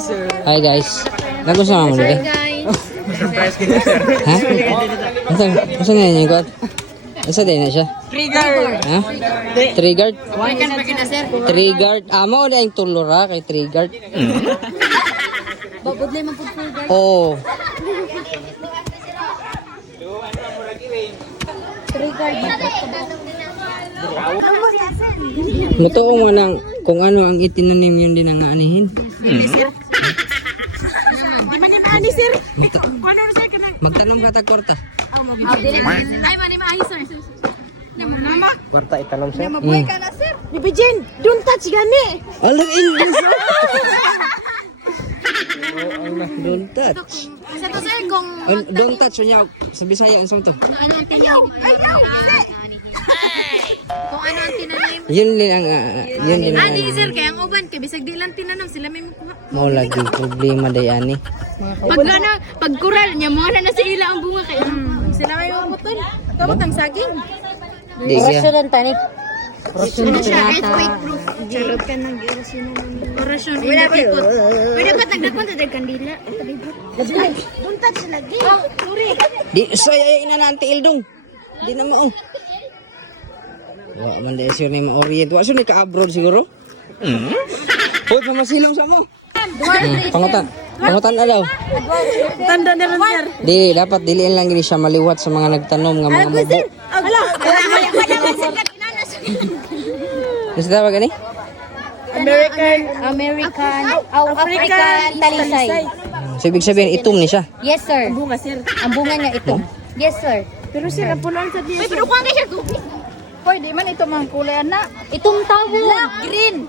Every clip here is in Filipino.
sir. Hi guys. Nagustuhan mo ulit? Surprise kita, sir. Ha? Asa na yun yung god? Asa din na siya? Trigger. Ha? Triggered? Wakan pa kita, sir. Triggered? Amo na yung tulura kay triggered. Babudlay man pud trigger. Oo. Mutuo mo nang kung ano ang itinanim yun din ang anihin. Di man ni maani sir. Kuno na sir kanang. Magtanong ka tag kwarta. Ay man ni maahi sir. Nama. Kwarta itanong, sir. Mabuhay ka na sir. Ni Bijen, don't touch gani. Alam English. Don't touch. Sa to sir kung Don't touch niya sa Bisaya unsa to? ano ang tinanim. Ayaw. Kung ano ang tinanim. Yun din ang yun din ang Ani sir kaya ang uban kay bisag di lang tinanom sila may makuha. mo lagi problema dayani. Pag ano, pag kural niya mo na sa ila ang bunga kay sila may maputol. Tawag ang saging. Di kaya. tani. Ano siya? Earthquake proof. Charot ka ng erosyon naman. Orasyon. Wala pa po. Pwede ba tagdakon sa kandila? Don't touch lagi. Oh, sorry. Di saya ina na anti Ildong. Di na mao. Wa man dai sir ni ma-orient. Wa ni ka abroad siguro. Hoy pa masilaw sa mo. Pangutan. Pangutan na daw. Tanda na rin sir. Di dapat diliin lang gini siya maliwat sa mga nagtanom nga mga mubo. Ala. Kasi tawag gani? African talisay. So ibig sabihin itom ni siya. Yes, sir. Bunga sir. Ang bunga niya ito. Yes, sir. Pero sir, ang punan sa diya. Pero kuha na siya tubig. Hoy, di man ito mang kulay na. Itong tawon. Green.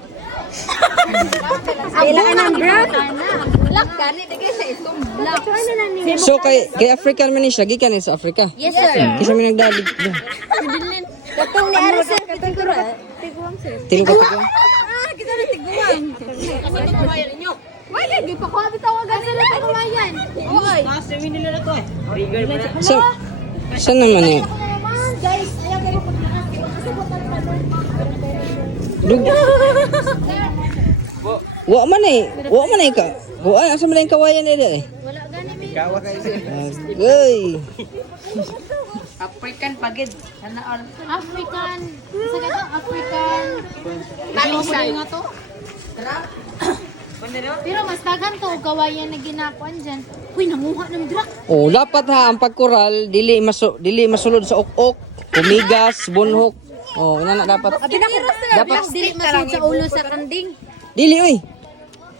Kailangan ng brown. Black gani, di kaya sa itong black. So kay African man ni siya gikan sa Africa. Yes, sir. Kisa mi nagdalig. Katong ni Ari, sir. Katong Tiguang sir. Tilo ka tiguang. Kita na tiguang. Kasi ito kumayan ninyo. Wala, di pa ko bitawagan sila sa kumayan. Oy. Sabi nila na to eh. So saan naman eh? Guys, ayaw kayo Dug. Wa man eh. Wa man eh ka. Wa asa man yung kawayan nila eh. wala gani mi. Kawa kayo, sir. Agay. African pagid. African. Sa gato African. Talisay nga to. Pero mas dagan to og kawayan na ginakuan diyan. Uy, nanguha ng drak. Oh, dapat ha ang pagkural dili masulod sa ok-ok, pumigas, bunhok. Oh, ina na dapat. Dapat dili masun sa ulo sa kanding. Dili oy.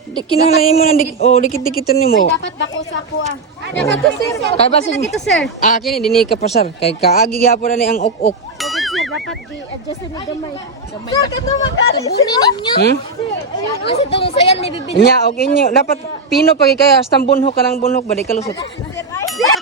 Di kinahanglan mo na dikit-dikit nimo. Dapat bako sa ako ah. Dapat to sir. Kay basig. Ito sir. Kini dinhi ka pasar kay kaagi gyapon na ni ang ok-ok. Dapat sir, dapat i-adjust na gamay. Sir, kato magkali sir. Hmm? Kasi itong sayan ni Bibi. Nya og inyo dapat pino pagi kaya hasta bunhok kanang bunhok ba di kalusot. Sir,